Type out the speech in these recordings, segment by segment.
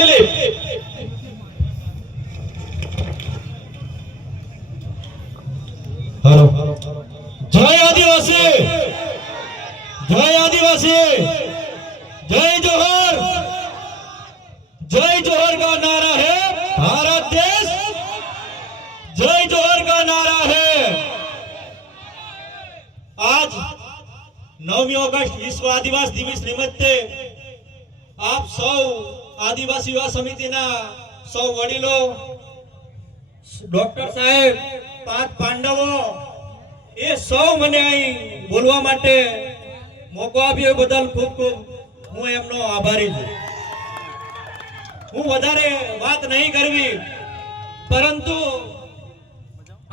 Dilip hello जय आदिवासी जय आदिवासी जय जोहर का नारा है भारत देश जय जोहर का नारा है। आज 9 ऑगस्ट विश्व आदिवासी दिवस निमित्ते आप सौ आदिवासी युवा समितिना सौ वडीलो डॉक्टर साहेब पांच पांडवो ये सौ मने आई बोलवा माटे मोको आप्यो बदल खूब खूब हूँ एमनो आभारी छुं। हूँ वधारे वात नहीं करवी परंतु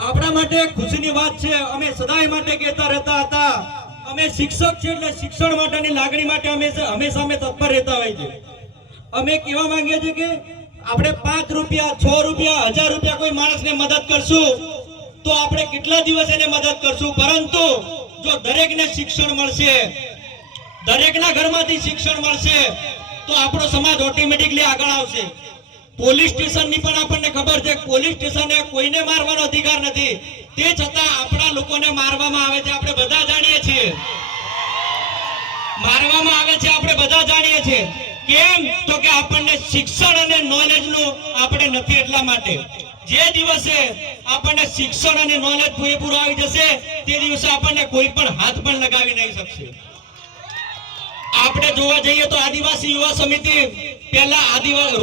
आपणा माटे खुशीनी वात छे। अमे सदाय माटे कहेता रहता हता अमे शिक्षक छे એટલે શિક્ષણ માટેની લાગણી માટે અમે હંમેશા અમે તત્પર રહેતા હોય છે। અમે કહેવા માંગીએ છીએ કે આપણે 5 રૂપિયા 6 રૂપિયા 1000 રૂપિયા કોઈ માણસને મદદ કરશું તો આપણે કેટલા દિવસ એને મદદ કરશું પરંતુ જો દરેકને શિક્ષણ મળશે દરેકના ઘરમાંથી શિક્ષણ મળશે તો આપણો સમાજ ઓટોમેટિકલી આગળ આવશે। પોલીસ સ્ટેશનની પણ આપણને ખબર છે પોલીસ સ્ટેશને કોઈને મારવાનો અધિકાર નથી તે છતાં આપણા લોકોને મારવામાં આવે છે આપણે બધા જાણીએ છીએ મારવામાં આવે છે આપણે બધા જાણીએ છીએ કેમ તો કે આપણને શિક્ષણ અને નોલેજનું આપણે નથી એટલા માટે જે દિવસે આપણને શિક્ષણ અને નોલેજ પૂરેપૂરું આવી જશે તે દિવસે આપણને કોઈ પણ હાથ પણ લગાવી નહીં શકશે। આપણે જોવા જઈએ તો આદિવાસી યુવા સમિતિ પહેલા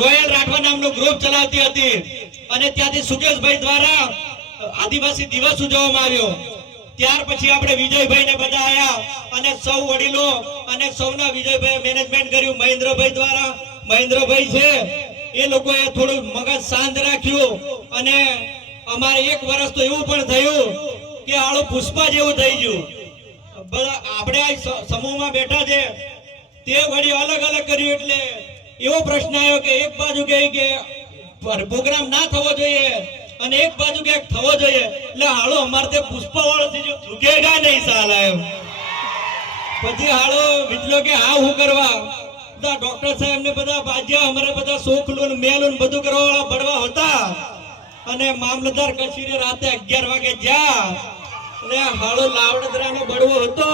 રોયલ રાઠવા નામનો ગ્રુપ ચલાવતી હતી અને ત્યાંથી સુકેશભાઈ દ્વારા આદિવાસી દિવસ ઉજવવામાં આવ્યો। ત્યાર પછી આપણે વિજયભાઈને બધા આયા અને સૌ વડીલો અને સૌના વિજયભાઈ મેનેજમેન્ટ કર્યું મહેન્દ્રભાઈ દ્વારા મહેન્દ્રભાઈ છે એ લોકોએ થોડું મગજ શાંત રાખ્યું અને અમારે 1 વર્ષ તો એવું પણ થયું કે આળો પુષ્પા જેવું થઈ ગયું। બધા આપણે આ સમૂહમાં બેઠા છે તે વળી અલગ અલગ કર્યું એટલે એવો પ્રશ્ન આવ્યો કે એક બાજુ કહે કે પ્રોગ્રામ ના થવો જોઈએ અને એક બાજુ કે થવો જોઈએ એટલે હાલો અમારે તે પુષ્પા વાળો થી જો ઝુકેગા નહીં સાલા એમ પછી હાલો વિચલો કે હા હું કરવા ડોક્ટર સાહેબ ને બધા બાજ્યા અમારે બધા સોખલું મેલું બધું કરવા વાળા બળવા હતા અને મામલતદાર કચેરી રાતે 11 વાગે જ્યાં એટલે હાલો લાવડદરાનો બળવો હતો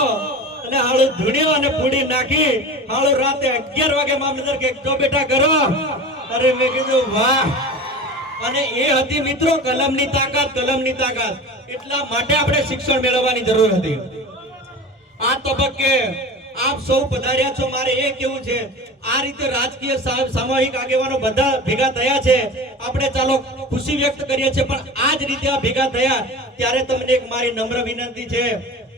અને હાલો ધૂણ્યો અને પૂડી નાખી હાલો રાતે 11 વાગે મામલતદાર કે જો બેટા કરો અરે મેં કીધું વાહ અને એ હતી મિત્રો કલમની તાકાત એટલા માટે આપણે શિક્ષણ મેળવવાની જરૂર હતી। આ તબક્કે આપ સૌ પધાર્યા છો મારે એ કેવું છે આ રીતે રાજકીય સામૂહિક આગેવાનો બધા ભેગા થયા છે આપણે ચાલો ખુશી વ્યક્ત કરીએ છીએ પણ આ જ રીતે આ ભેગા થયા ત્યારે તમને એક મારી નમ્ર વિનંતી છે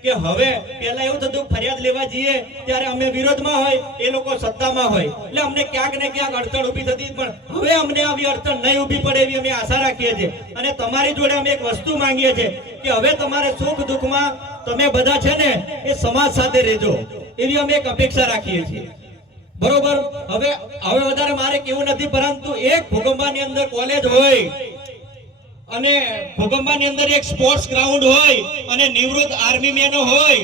કે હવે પહેલા એવું થતું ફરિયાદ લેવા જઈએ ત્યારે અમે વિરોધમાં હોય એ લોકો સત્તામાં હોય એટલે અમને ક્યાંક ને ક્યાંક અડચણ ઊભી થતી પણ હવે અમને આવી અડચણ નહીં ઊભી પડે એવી અમે આશા રાખીએ છીએ અને તમારી જોડે અમે એક વસ્તુ માંગીએ છીએ કે હવે તમારે સુખ દુઃખમાં તમે બધા છે ને એ સમાજ સાથે રહેજો એવી અમે એક અપેક્ષા રાખીએ છીએ બરોબર। હવે વધારે મારે કેવું નથી પરંતુ એક ભૂગંબાની અંદર કોલેજ હોય અને ભૂગંબાની અંદર એક સ્પોર્ટ્સ ગ્રાઉન્ડ હોય અને નિવૃત્ત આર્મી મેનો હોય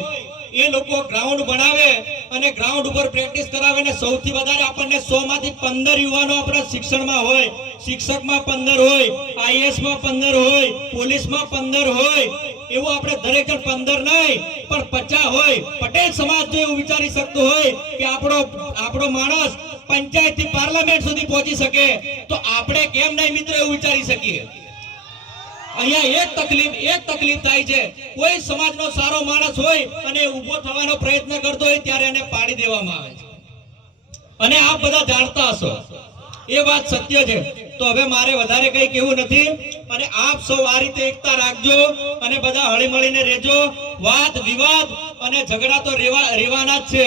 એ લોકો ગ્રાઉન્ડ બનાવે અને ગ્રાઉન્ડ ઉપર પ્રેક્ટિસ કરાવે અને સૌથી વધારે આપણને 100 માંથી 15 યુવાનો આપણા શિક્ષણમાં હોય શિક્ષકમાં 15 હોય આઈએએસમાં 15 હોય પોલીસમાં 15 હોય એવું આપણે દરેક જણ 15 નહીં પણ 50 હોય પટેલ સમાજ જો એવું વિચારી શકતો હોય કે આપણો માણસ પંચાયત થી પાર્લામેન્ટ સુધી પહોંચી શકે તો આપણે કેમ નહીં મિત્ર એવું વિચારી શકીએ। અહીંયા એક તકલીફ થાય છે કોઈ સમાજનો સારો માણસ હોય અને ઊભો થવાનો પ્રયત્ન કરતો હોય ત્યારે એને પાડી દેવામાં આવે છે અને આપ બધા જાણતા હશો એ વાત સત્ય છે। તો હવે મારે વધારે કંઈ કહેવું નથી અને આપ સૌ આ રીતે એકતા રાખજો અને બધા હળીમળીને રહેજો। વાદ વિવાદ અને ઝઘડા તો રહેવાના જ છે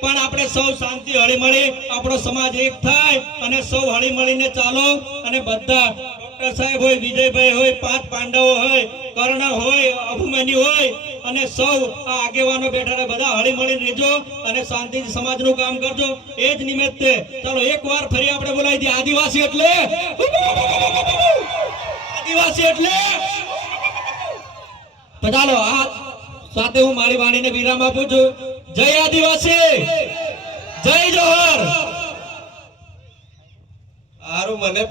પણ આપણે સૌ શાંતિ હળીમળી આપણો સમાજ એક થાય અને સૌ હળીમળીને ચાલો અને બધા સાહેબ હોય વિજયભાઈ હોય પાંચ પાંડવો હોય કર્ણ હોય અભિમન્યુ હોય અને સૌ આ આગેવાનો બેઠા બધા હળીમળી રહેજો અને શાંતિથી સમાજનું કામ કરજો। એ જ નિમિત્તે ચાલો એકવાર ફરી આપણે બોલાવી દઈએ આદિવાસી એટલે ચાલો આ સાથે હું મારી વાણીને વિરામ આપું છું। જય આદિવાસી, જય જોહર। હારું મને